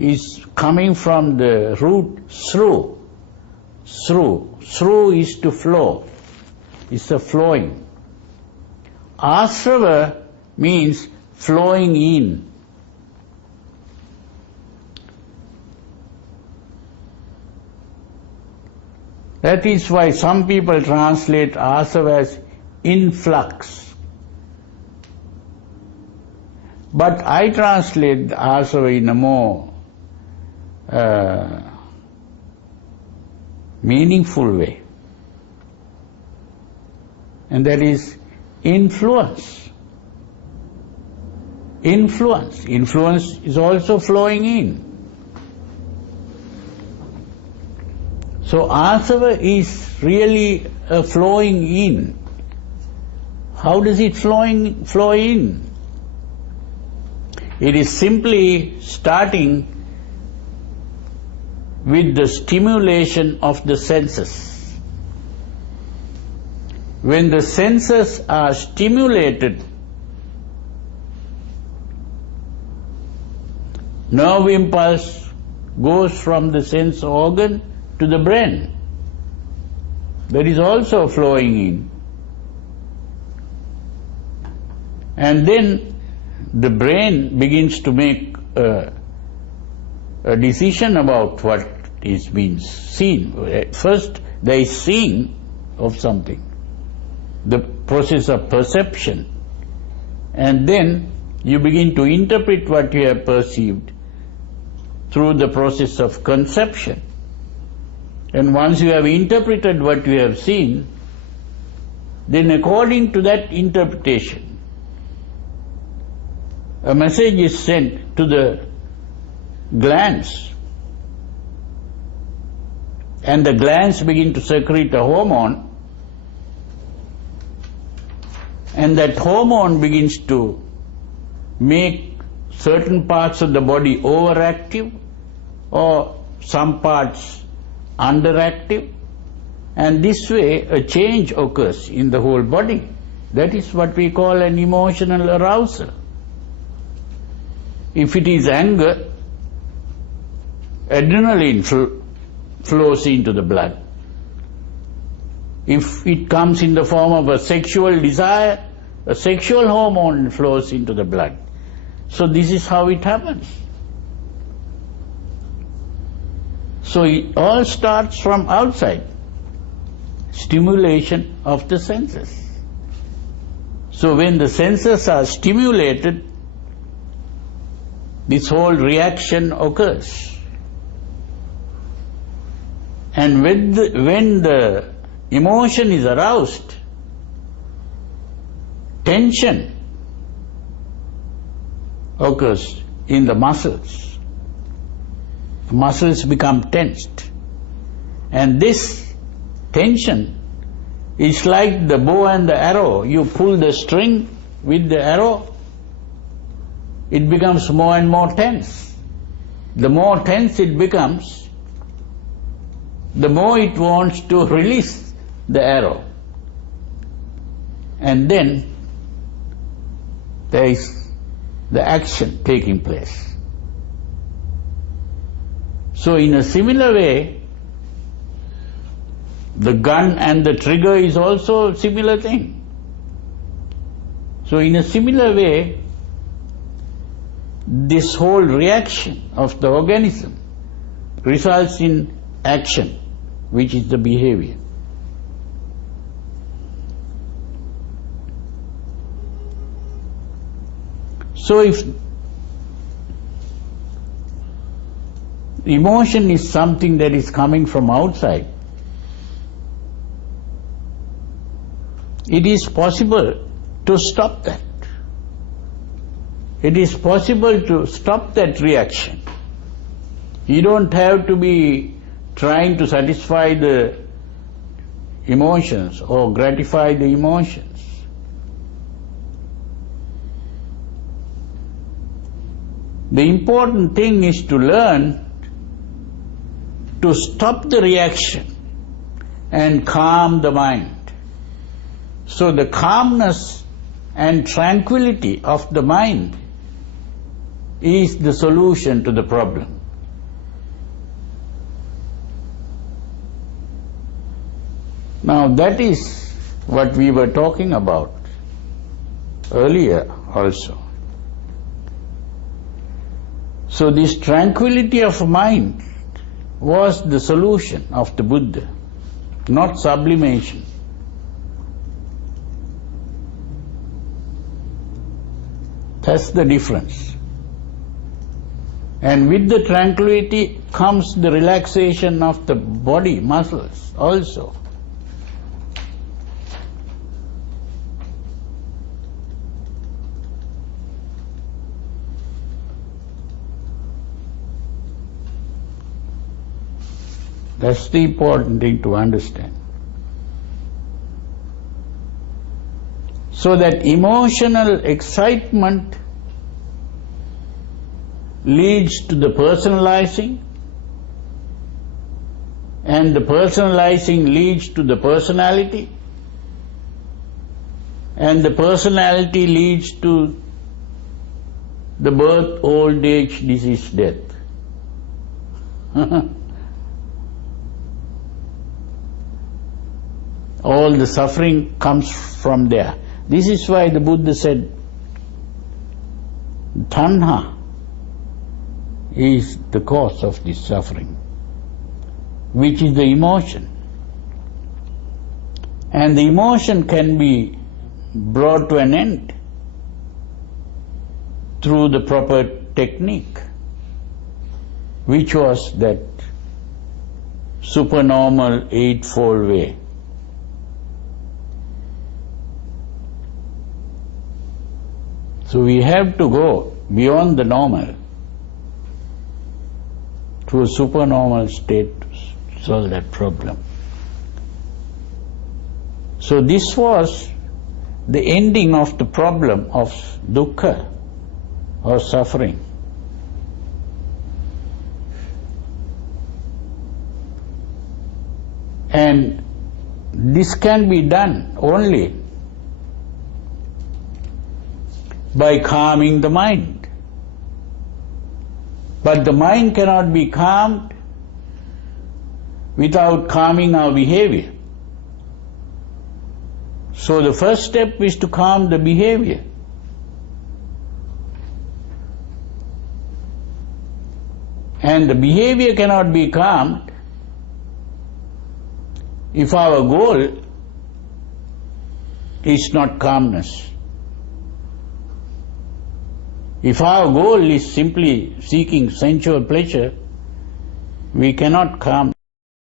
is coming from the root sru. Sru is to flow. It's a flowing. Asrava means flowing in. That is why some people translate asava as influx. But I translate the asava in a more meaningful way. And that is influence. Influence. Influence is also flowing in. So asava is really a flowing in. How does it flow in? It is simply starting with the stimulation of the senses. When the senses are stimulated, nerve impulse goes from the sense organ to the brain. That is also flowing in. And then the brain begins to make a decision about what is being seen. First there is seeing of something, the process of perception, and then you begin to interpret what you have perceived through the process of conception. And once you have interpreted what you have seen, then according to that interpretation, a message is sent to the glands, and the glands begin to secrete a hormone, and that hormone begins to make certain parts of the body overactive or some parts underactive, and this way a change occurs in the whole body. That is what we call an emotional arousal. If it is anger, adrenaline flows into the blood. If it comes in the form of a sexual desire, a sexual hormone flows into the blood. So this is how it happens. So it all starts from outside, stimulation of the senses. So when the senses are stimulated, this whole reaction occurs. And when the emotion is aroused, tension occurs in the muscles. The muscles become tensed. And this tension is like the bow and the arrow. You pull the string with the arrow, it becomes more and more tense. The more tense it becomes, the more it wants to release the arrow. And then there is the action taking place. So in a similar way, the gun and the trigger is also a similar thing. So in a similar way, this whole reaction of the organism results in action, which is the behavior. So if emotion is something that is coming from outside, it is possible to stop that. It is possible to stop that reaction. You don't have to be trying to satisfy the emotions or gratify the emotions. The important thing is to learn to stop the reaction and calm the mind. So the calmness and tranquility of the mind is the solution to the problem. Now that is what we were talking about earlier also. So this tranquility of mind was the solution of the Buddha, not sublimation. That's the difference. And with the tranquility comes the relaxation of the body muscles also. That's the important thing to understand. So that emotional excitement leads to the personalizing, and the personalizing leads to the personality, and the personality leads to the birth, old age, disease, death. All the suffering comes from there. This is why the Buddha said, Dhamma is the cause of this suffering, which is the emotion. And the emotion can be brought to an end through the proper technique, which was that supernormal eightfold way. So we have to go beyond the normal to a supernormal state to solve that problem. So this was the ending of the problem of dukkha or suffering. And this can be done only by calming the mind. But the mind cannot be calmed without calming our behavior. So the first step is to calm the behavior. And the behavior cannot be calmed if our goal is not calmness. If our goal is simply seeking sensual pleasure, we cannot calm